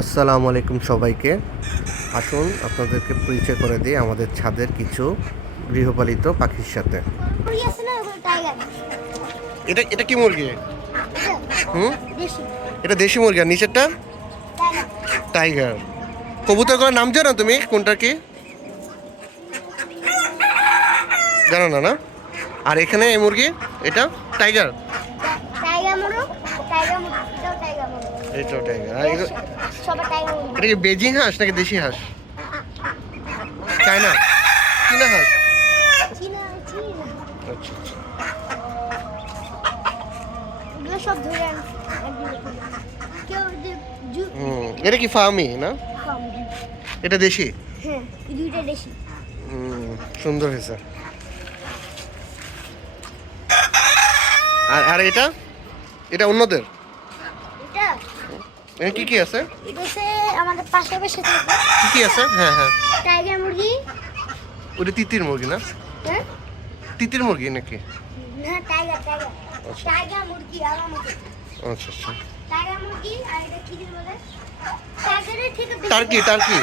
আসসালামু আলাইকুম সবাইকে। আসুন আপনাদেরকে পরিচয় করে দিই আমাদের ছাদের কিছু গৃহপালিত পাখির সাথে। এটা এটা কি মুরগি? হুম? এটা দেশি মুরগি, আর নিচেরটা? টাইগার। কবুতর করার নাম জানো তুমি? কোনটা কি? জানো না না? আর এখানে এই মুরগি? এটা টাইগার? টাইগার এটাও টাইগার এটা কি বেজিং হাঁস নাকি দেশি হাঁস? চায়না? চীনা হাঁস? চীনা চীনা। আচ্ছা আচ্ছা। এটা কি ফার্মি না? এটা দেশি? হ্যাঁ সুন্দর হয়েছে। আর আর এটা? এটা অন্যদের? এটা? কি কি আছে? আমাদের পাশে পাশে কি কি আছে? হ্যাঁ হ্যাঁ। টাইগার মুরগি। ওটা তিতির মুরগি না? হ্যাঁ? তিতির মুরগি নাকি? না টাইগার টাইগার। আচ্ছা। টাইগার মুরগি আমার আচ্ছা আচ্ছা। টাইগার মুরগি আর এটা কি বলে? Turkey turkey.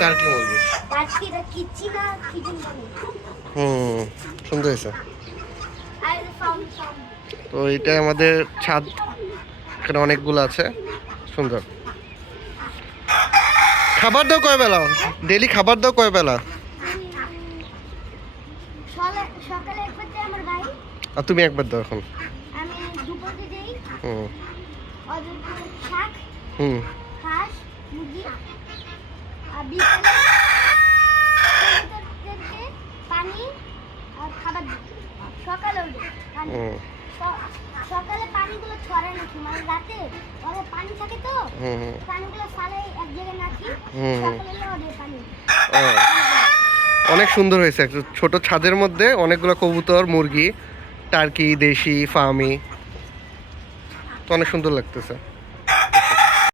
টার্কি মুরগি। টার্কি এটা কি চীনা কি দিন হুম সুন্দর হয়েছে আর এটা ফার্ম ফার্ম তো এটা আমাদের ছাদ। এখানে অনেকগুলো আছে। সুন্দর। খাবার দাও কয় বেলা? ডেলি খাবার দাও কয় বেলা? আর তুমি একবার দাও এখন। হুম। হুম হাঁস মুরগি আর বিকালে কবুতরদেরকে পানি আর খাবার দিই হুম। সকালে পানিগুলো ছড়ায় নাকি? মানে রাতে ওদের পানি থাকে তো? পানিগুলো সালে এক জায়গায় নাকি। সকালে ওদের পানি। অনেক সুন্দর হয়েছে। ছোট ছাদের মধ্যে অনেকগুলো কবুতর মুরগি টার্কি দেশি ফার্মি তো অনেক সুন্দর লাগতেছে।